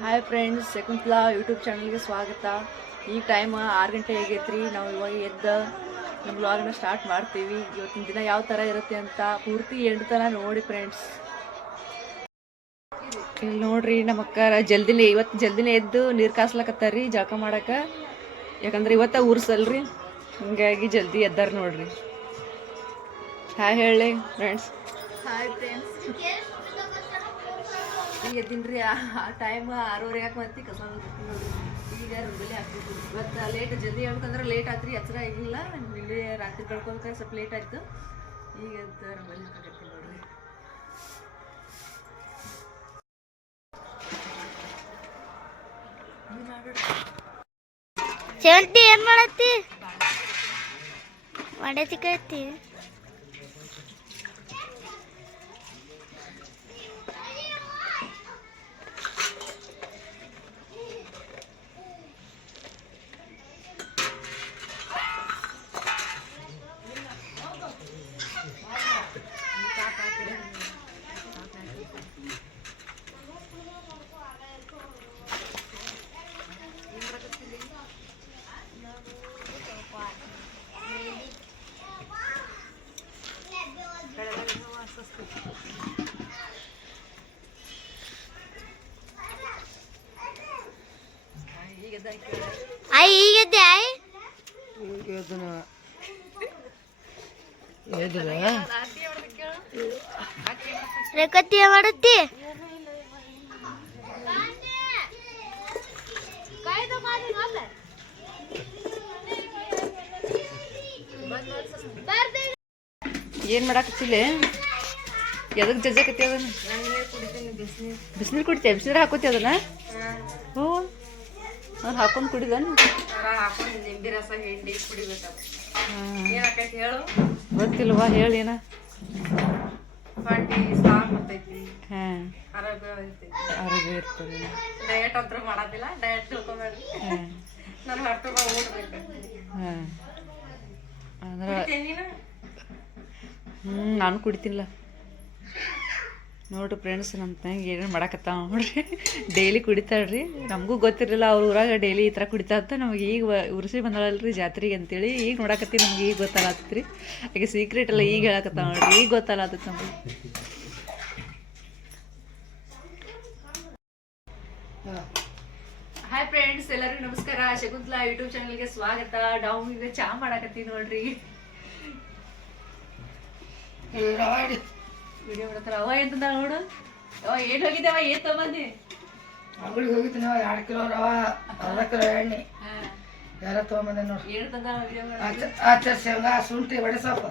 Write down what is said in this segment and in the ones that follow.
Hi friends, Shakuntala YouTube ಚಾನಲ್ಗೆ ಸ್ವಾಗತ. ಈಗ ಟೈಮ್ 6 ಗಂಟೆ ಆಗೈತ್ರಿ. ನಾವು ಇವಾಗ ಎದ್ದು ನಮ್ಮ ವ್ಲಾಗ್ನ ಸ್ಟಾರ್ಟ್ ಮಾಡ್ತೀವಿ. ಇವತ್ತಿನ ದಿನ ಯಾವ ಥರ ಇರುತ್ತೆ ಅಂತ ಪೂರ್ತಿ ಎಂಡ್ ತನಕ ನೋಡಿ ಫ್ರೆಂಡ್ಸ್. ಇಲ್ಲಿ ನೋಡ್ರಿ, ನಮ್ಮ ಅಕ್ಕ ಇವತ್ತು ಜಲ್ದಿನೇ ಎದ್ದು ನೀರು ಕಾಸ್ಲಕತ್ತಾರ್ರಿ ಜಳಕ ಮಾಡಕ್ಕೆ. ಯಾಕಂದ್ರೆ ಇವತ್ತ ಊರ್ಸಲ್ರಿ, ಹಿಂಗಾಗಿ ಜಲ್ದಿ ಎದ್ದಾರ ನೋಡ್ರಿ. ಹಾಯ್ ಹೇಳಿ ಫ್ರೆಂಡ್ಸ್. ಹಾಯ್ ಫ್ರೆಂಡ್ಸ್, ಈಗ ಎದ್ದೀನ್ರಿ. ಆ ಟೈಮ್ 6:30 ಯಾಕೆ ಮತ್ತೆ ಕಸ ನೋಡ್ರಿ. ಈಗ ರಂಗೋಲಿ ಹಾಕ್ಬೇಕು. ಇವತ್ತು ಲೇಟ್ ಜಲ್ದಿ ಹೇಳ್ಬೇಕಂದ್ರೆ ಲೇಟ್ ಆತ್ರಿ. ಹತ್ರ ಆಗಿಲ್ಲ, ಇಲ್ಲಿ ರಾತ್ರಿ ಬೆಳ್ಕೊಬೇಕಾದ್ರೆ ಸ್ವಲ್ಪ ಲೇಟ್ ಆಯ್ತು. ಈಗ ರಂಗೋಲಿ ಹಾಕಕತ್ತೀನಿ ನೋಡ್ರಿ. ಸೇವಂತಿ ಏನ್ ಮಾಡತ್ತಿ? ಮಾಡತಿಕತ್ತಿ. आई ಈಗದ್ದೆ ಆಯ್ ರೇಖತಿ ಮಾಡತ್ತಿ. ಏನು ಮಾಡಾಕತ್ತಿಲ್ಲ? ಎದಕ್ಕೆ ಜಜ್ಜಾಕತ್ತಿ ಅದನ್ನ? ಬಿಸಿನೀರು ಕುಡಿತೇವೆ? ಬಿಸಿನೀರು ಹಾಕೋತಿ ಅದನ್ನ? ಹ್ಞೂ, ಅವ್ರು ಹಾಕೊಂಡು ಕುಡಿದನು. ನಿಂಬೆ ರಸ ಹಿಂಡಿ ಕುಡಿಬೇಕು. ಗೊತ್ತಿಲ್ವಾ? ಹೇಳಿನ. ಹೊಟ್ಟಿ ಸಾಫ್ ಇರ್ತೈತಿ, ಹಾಂ, ಆರೋಗ್ಯ ಇರ್ತದೆ. ಡಯಟ್ ಅಂತೂ ಮಾಡೋದಿಲ್ಲ, ಡಯಟ್ ತಿಳ್ಕೊಬೇಡಿ. ನಾನು ಹೊಟ್ಟೆ ಓಡ್ಬೇಕು. ಹಾಂ, ಅಂದ್ರೆ ನಾನು ಕುಡಿತೀನಿಲ್ಲ. ನೋಡ್ರಿ ಫ್ರೆಂಡ್ಸ್, ನಮ್ಮ ತಂಗಿ ಏನೇನು ಮಾಡಾಕತ್ತಾವ ನೋಡ್ರಿ. ಡೈಲಿ ಕುಡಿತಾಳ್ರಿ. ನಮಗೂ ಗೊತ್ತಿರಲಿಲ್ಲ ಅವ್ರ ಊರಾಗ ಡೈಲಿ ಈ ಥರ ಕುಡಿತಾ ಅಂತ. ನಮಗೆ ಈಗ ಉರ್ಸಿ ಬಂದಾಳಲ್ರಿ ಜಾತ್ರೆಗೆ ಅಂತೇಳಿ ಈಗ ನೋಡಾಕತ್ತಿ. ನಮ್ಗೆ ಈಗ ಗೊತ್ತಾಗತ್ರಿ. ಹಾಗೆ ಸೀಕ್ರೆಟ್ ಎಲ್ಲ ಈಗ ಹೇಳಕತ್ತಾವ ನೋಡ್ರಿ. ಈಗ ಗೊತ್ತಾಗತ್ತ ನಮಗೆ. ಹಾಯ್ ಫ್ರೆಂಡ್ಸ್, ಎಲ್ಲರಿಗೂ ನಮಸ್ಕಾರ. ಶಕುಂತಲಾ ಯೂಟ್ಯೂಬ್ ಚಾನಲ್ಗೆ ಸ್ವಾಗತ. ನಾವು ಈಗ ಚಾ ಮಾಡಾಕತ್ತೀವಿ ನೋಡ್ರಿ. ವಿಡಿಯೋ ಮಾಡ್ತಾರ. ಅವ ಎಂತಂದ ನೋಡು. ಅವ ಏನ್ ಹೋಗಿದ್ದೆ? ಅವ ಏನ್ ತಗೊಂಬಂದಿ? ಅಂಗಡಿಗೆ ಹೋಗಿದ್ದೀನಿ. 2 ಕಿಲೋ ರವ, ಅರ್ಧ ಕಿಲೋ ಎಣ್ಣೆ ಎಲ್ಲ ತೊಗೊಂಬಂದೆ ನೋಡಿ. ಏನು ತಂದ? ಆಚ ಶೇಂಗಾ, ಶುಂಠಿ, ಬಡೆ ಸೊಪ್ಪು,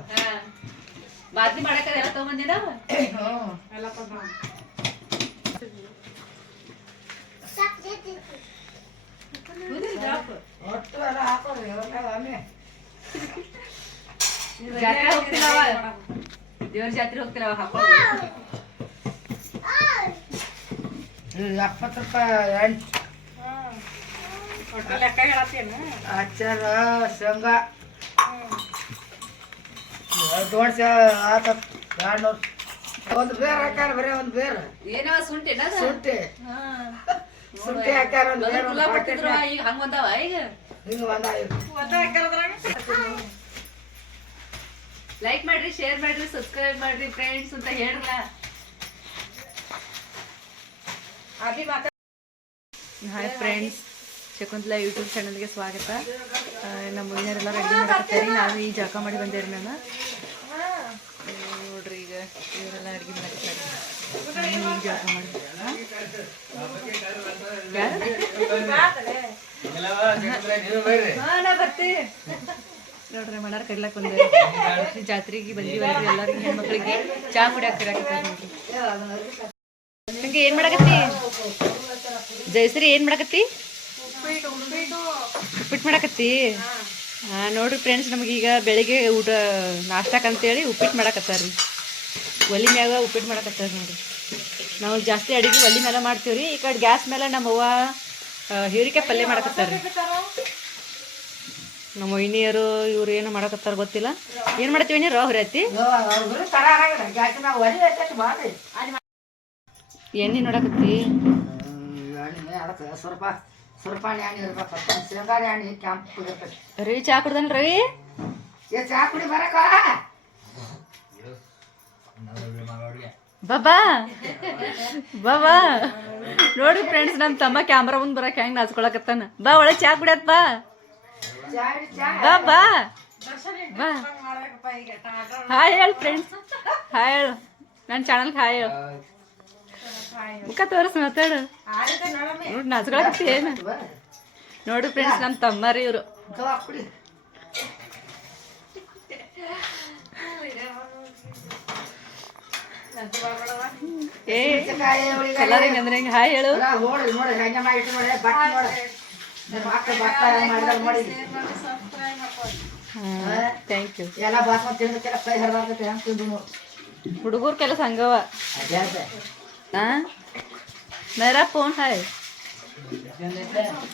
ಬಾದ್ಲಿ ಮಾಡಕ ಎಲ್ಲ ತಗೊಂಬಂದಿನ? ಎಲ್ಲ ಒಟ್ಟು ಎಲ್ಲ ಹಾಕೋರಿ. ಆಮೇಲೆ ಜಾತ್ರೆ ಹೋಗ್ತಿಲ್ಲವ? ದೇವ್ರ ಜಾತ್ರೆ ಹೋಗ್ತಿಲ್ಲವ? ಹಾಕೊಂಡು 70 ರೂಪಾಯಿ ಎಣ್ಣೆ, ಲೆಕ್ಕ ಹೇಳತ್ತೇನು? ಅಚ್ಚಾರ, ಶೇಂಗಾ ದೋಣಸ ಆತ 200. ಒಂದು ಬೇರ್ ಹಾಕ್ಯಾರ, ಬರೀ ಒಂದು ಬೇರ್. ಏನವ ಶುಂಠಿನ? ಶುಂಠಿ ಶುಂಠಿ ಹಾಕ್ಯಾರ. ಒಂದು ಬೇರ್ ಈಗ ಹಂಗ ಬಂದಾವ. ಈಗ ಹಿಂಗೆ ಲೈಕ್ ಮಾಡ್ರಿ, ಶೇರ್ ಮಾಡ್ರಿ, ಸಬ್ಸ್ಕ್ರೈಬ್ ಮಾಡ್ರಿ ಫ್ರೆಂಡ್ಸ್ ಅಂತ ಹೇಳಿಲ್ಲ. ಹಾಯ್ ಫ್ರೆಂಡ್ಸ್, ಶಕುಂತಲಾ ಯೂಟ್ಯೂಬ್ ಚಾನಲ್ಗೆ ಸ್ವಾಗತ. ನಮ್ಮ ಮನೆಯವರೆಲ್ಲ ರೆಡಿ ಮಾಡಾಕತ್ತಾರೆ. ನಾವು ಈಗ ಜಳಕ ಮಾಡಿ ಬಂದೇರಿ. ನಾನು ನೋಡ್ರಿ, ಈಗ ಇವರೆಲ್ಲ ಅಡುಗೆ ಮಾಡಾಕತ್ತಾರೆ. ಈಗ ಜಳಕ ಮಾಡಿ ನಾ ಬರ್ತೀವಿ ನೋಡ್ರಿ. ಮನಾರ್ ಕರ್ಲಾಕ್ ಬಂದೇರಿ. ಜಾತ್ರೆಗೆ ಬಂದಿವಲ್ರಿ. ಎಲ್ಲರಿಗೂ ಹೆಣ್ಮಕ್ಳಿಗೆ ಚಾ ಕುಡಿಯಾಕ ಕರಾಕತ್ತಾರೆ ನೋಡ್ರಿ. ನಿಮ್ಗೆ ಏನ್ ಮಾಡಾಕತ್ತಿ ಜಯಶ್ರೀ? ಏನ್ ಮಾಡಾಕತ್ತಿ? ಉಪ್ಪಿಟ್ಟು ಮಾಡಾಕತ್ತಿ? ನೋಡ್ರಿ ಫ್ರೆಂಡ್ಸ್, ನಮಗೀಗ ಬೆಳಿಗ್ಗೆ ಊಟ ನಾಷ್ಟಕ್ಕಂತೇಳಿ ಉಪ್ಪಿಟ್ಟು ಮಾಡಾಕತ್ತಾರ್ರಿ. ಒಲಿ ಮ್ಯಾಗ ಉಪ್ಪಿಟ್ಟು ಮಾಡಾಕತ್ತಾರ ನೋಡ್ರಿ. ನಾವು ಜಾಸ್ತಿ ಅಡುಗೆ ಒಲಿ ಮೇಲೆ ಮಾಡ್ತೀವ್ರಿ. ಈ ಕಡೆ ಗ್ಯಾಸ್ ಮೇಲೆ ನಮ್ಮವ್ವ ಹೀರಿಕಾಯಿ ಪಲ್ಯ ಮಾಡಾಕತ್ತಾರ್ರಿ. ನಮ್ಮ ವೈನಿಯರು ಇವ್ರು ಏನು ಮಾಡಕತ್ತಾರ ಗೊತ್ತಿಲ್ಲ. ಏನು ಮಾಡ್ತೀವಿ ನೀರು ಹೊರತಿ ಎಣ್ಣೆ ನೋಡಕತ್ತಿ. ಅದಕ್ಕೆ ಸ್ವಲ್ಪ ಎಣ್ಣೆ ಇರ್ಬೇಕು ಶೇಂಗಾದ ಎಣ್ಣೆ ಕೆಂಪು ಇರ್ತೈತಿ ರವಿ ಚಾ ಕುಡ್ದನ್ ರವಿ ಏ ಚಾ ಕುಡಿ ಬರಕ ಬಾಬಾ ಬಾಬಾ ನೋಡ್ರಿ ಫ್ರೆಂಡ್ಸ್ ನಮ್ಮ ತಮ್ಮ ಕ್ಯಾಮ್ರಾ ಮುಂದೆ ಬರಕ್ಕೆ ಹೆಂಗೆ ನಾಚ್ಕೊಳಕತ್ತಾನ ಬಾ ಒಳಗೆ ಚಾ ಕುಡಿಯತ್ ಬಾ ಬಾ ಬಾ ಬಾ ಹಾಯ್ ಹೇಳು ಫ್ರೆಂಡ್ಸ್ ಹಾಯ್ ಹೇಳು ನನ್ನ ಚಾನಲ್ಗೆ ಹಾಯ್ ಹೇಳು ಮುಖ ತೋರಿಸ್ ಮಾತಾಡು ನೋಡಿ ನಾಚ್ಕೊಳಕತ್ತಿ ಏನು ನೋಡ್ರಿ ಫ್ರೆಂಡ್ಸ್ ನಮ್ಮ ತಮ್ಮರಿ ಇವರು ಕುಡಿ ಏ ಕಲರಿಂಗ್ ಅಂದ್ರೆ ಹಿಂಗೆ ಹಾಯ್ ಹೇಳು ನೋಡಿ ನೋಡಿ ಹೆಂಗೆ ಮಾಡಿಟ್ಟು ನೋಡಿ ಬಟ್ ನೋಡಿ ನನ್ನ ಮಕ್ಕಳು ಬಟ್ಟ ಮಾಡಿದಾಗ ನೋಡಿ ಥ್ಯಾಂಕ್ ಯು ಎಲ್ಲ ಬಾಸ್ಮತಿ ತಿಂದಕ್ಕೆಲ್ಲ ಕೈ ಹರಿದಾಗ್ತೈತೆ ಹೆಂಗೆ ತಿಂದು ನೋಡಿ ಹುಡುಗರ ಕೆಲಸ ಹಂಗವ ಅದೇ ಅದೇ ಹಾಂ ಮೇರಾ ಫೋನ್ ಹಾಯ್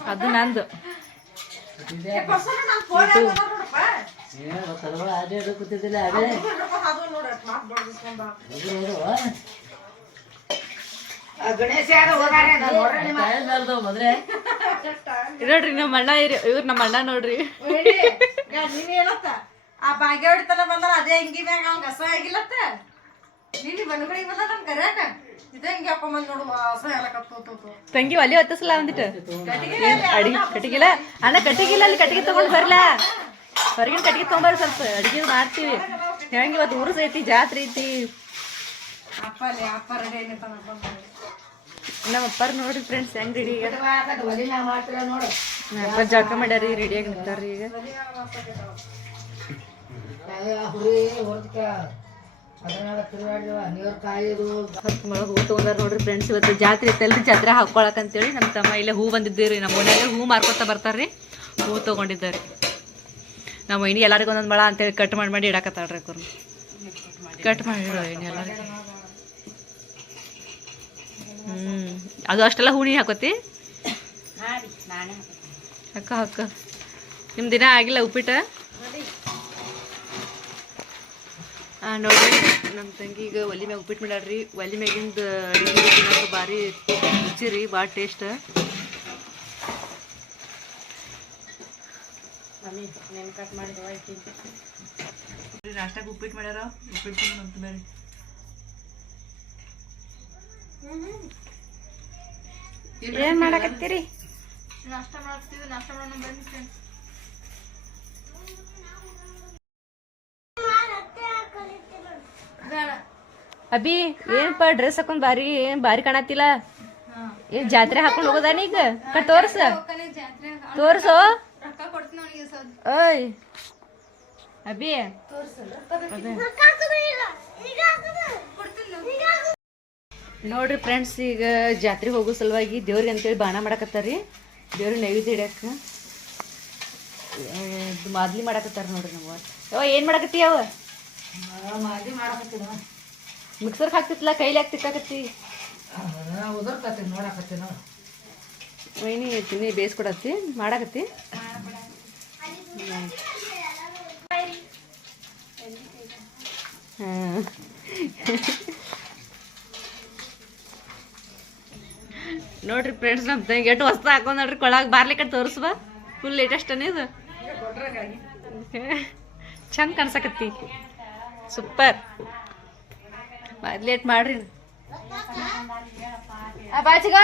ಅದು ನಂದು ಗಣೇಶ ಹೋಗಾರೆ ನೋಡ್ರಿ ನಿಮ್ಮ ನೋಡ್ರಿ ನಮ್ಮ ಅಣ್ಣ ಇವ್ರು ನಮ್ಮ ಅಣ್ಣ ನೋಡ್ರಿ ನೀನೇನತ್ತ ಆ ಭಾಗ್ಯ ಹೊಡಿತಲ್ಲ ಬಂದ್ರ ಅದೇ ಅಂಗಿ ಮ್ಯಾಗ ಅವ್ನ ಹಸ ಆಗಿಲ್ಲತ್ತ ನೀನು ಬನ್ಗಳಿಗೆ ಬಂದ ನಮ್ ಕರ್ಯಾಕ ಇದೇ ಹಿಂಗೆ ಹಾಕೊಂಬಂದ್ ನೋಡು ಹಸ ಎಲ್ಲ ಕತ್ತೋತು ತಂಗಿ ಒಲಿ ಹೊತ್ತಿಸಲ ಒಂದಿಟ್ಟು ಅಡಿಗೆ ಕಟ್ಟಿಗಿಲ್ಲ ಅಣ್ಣ ಕಟ್ಟಿಗಿಲ್ಲ ಅಲ್ಲಿ ಕಟ್ಟಿಗೆ ತಗೊಂಡು ಬರ್ಲಾ ಹೊರಗಿನ ಕಟ್ಟಿಗೆ ತೊಗೊಂಬರ್ರಿ ಸ್ವಲ್ಪ ಅಡಿಗೆ ಮಾಡ್ತೀವಿ ಹೆಂಗೆ ಇವತ್ತು ಉರುಸ್ ಐತಿ ಜಾತ್ರೆ ಐತಿ ಅಪ್ಪಲ್ಲಿ ಅಪ್ಪ ರೆಡಿ ಏನೈತನ ಬಂದ ನಮ್ಮ ಅಪ್ಪಾರ ನೋಡ್ರಿ ಫ್ರೆಂಡ್ಸ್ ಹೆಂಗ್ ರೆಡಿ ಈಗ ಒಲಿ ಮ್ಯಾಗ ಮಾಡ್ತೀರ ನೋಡು ಅಪ್ಪ ಜಳಕ ಮಾಡ್ಯಾರಿ ರೆಡಿಯಾಗಿ ನಿಂತಾರ್ರಿ ಈಗ ಹುರಿ ಹೊರದಕ್ಕ ಅದನ್ನೆಲ್ಲ ತಿರುಗಾಡಿವ ನೀರು ಕಾಯಿದು ಹತ್ತು ಮೊಳಗೆ ಹೂ ತೊಗೊಂಡಾರ ನೋಡ್ರಿ ಫ್ರೆಂಡ್ಸ್ ಇವತ್ತು ಜಾತ್ರೆ ಇತ್ತಲ್ರಿ ಜಾತ್ರೆ ಹಾಕೊಳಕಂತೇಳಿ ನಮ್ಮ ತಮ್ಮ ಇಲ್ಲೇ ಹೂ ಬಂದಿದ್ದೀರಿ ನಮ್ಮ ಮನ್ಯಾಗ ಹೂ ಮಾರ್ಕೊತ ಬರ್ತಾರ್ರಿ ಹೂ ತೊಗೊಂಡಿದ್ದಾರೆ ನಮ್ಮ ವೈನಿ ಎಲ್ಲರಿಗೂ ಒಂದೊಂದು ಮೊಳ ಅಂತೇಳಿ ಕಟ್ ಮಾಡಿ ಇಡಾಕತ್ತಾಳ್ರಿ ಅವ್ರು ಕಟ್ ಮಾಡಿರೋ ವೈನಿ ಎಲ್ಲರಿಗೆ ಅದು ಅಷ್ಟೆಲ್ಲ ಹೂ ನೀ ಹಾಕೋತಿ ಹಾಕ ಹಾಕ ನಿಮ್ಮ ದಿನ ಆಗಿಲ್ಲ ಉಪ್ಪಿಟ್ಟ ನೋಡ್ರಿ ನಮ್ಮ ತಂಗಿ ಈಗ ಒಲಿ ಮ್ಯಾಗ ಉಪ್ಪಿಟ್ಟು ಮಾಡ್ಯಾಡ್ರಿ ಒಲಿ ಮ್ಯಾಗಿಂದ ಅಡಿಗೆ ತಿನ್ನೋದು ಭಾರಿ ರುಚಿ ರೀ ಭಾಳ ಟೇಸ್ಟ್ ನಾಷ್ಟಾಗ ಉಪ್ಪಿಟ್ಟು ಮಾಡ್ಯಾರ ಉಪ್ಪಿಟ್ಟು ಅಂತ ಬೇರೆ ಏನ್ ಮಾಡಕತ್ತೀರಿ ನಾಷ್ಟ ಮಾಡ್ತೀವಿ ನಾಷ್ಟ ಮಾಡೋಣ ಬನ್ನಿ ಫ್ರೆಂಡ್ಸ್ ಅಭಿ ಏನಪ್ಪ ಡ್ರೆಸ್ ಹಾಕೊಂಡ್ ಭಾರಿ ಕಾಣತ್ತಿಲ್ಲ ಏನ್ ಜಾತ್ರೆ ಹಾಕೊಂಡ್ ಹೋಗೋದಾನ ಈಗ ತೋರ್ಸ ತೋರ್ಸೋ ಓಯ್ ಅಭಿ ನೋಡ್ರಿ ಫ್ರೆಂಡ್ಸ್ ಈಗ ಜಾತ್ರೆ ಹೋಗೋ ಸಲುವಾಗಿ ದೇವ್ರಿಗೆ ಅಂತೇಳಿ ಬಾಣ ಮಾಡಕತ್ತಾರ್ರಿ ದೇವ್ರಿಗೆ ನೈವೇದ್ಯ ಇಡಕ್ಕೆ ಮಾದ್ಲಿ ಮಾಡಕತ್ತಾರ ನೋಡ್ರಿ ನಾವು ಯಾವ ಏನು ಮಾಡಕತ್ತಿ ಯಾವ ಮಾದಿ ಮಾಡಕತ್ತೀನ ಮಿಕ್ಸರ್ಗೆ ಹಾಕ್ತಿತ್ತಲ್ಲ ಕೈಲಿ ಹಾಕ್ತಿಕ್ಕಾಕತ್ತಿ ಉದರ್ಕತ್ತೀನಿ ನೋಡಕತ್ತೀನಿ ವೈನಿ ತಿನ್ನಿ ಬೇಯಿಸ್ಕೊಡತ್ತಿ ಮಾಡಾಕತ್ತಿ ಹಾಂ ನೋಡ್ರಿ ಫ್ರೆಂಡ್ಸ್ ನಮ್ಮ ತಂಗಿ ಎಷ್ಟು ಹೊಸ್ತು ಹಾಕೊಂಡ್ ನೋಡ್ರಿ ಕೊಳಾಗ ಬಾರ್ಲಿಕ್ಕೆ ತೋರಿಸ್ಬಾ ಫುಲ್ ಲೇಟೆಸ್ಟ್ ಇದು ಚಂದ ಕಾಣ್ಸಕತ್ತಿ ಸೂಪರ್ ಲೇಟ್ ಮಾಡ್ರಿ ಬಾಚಿಗ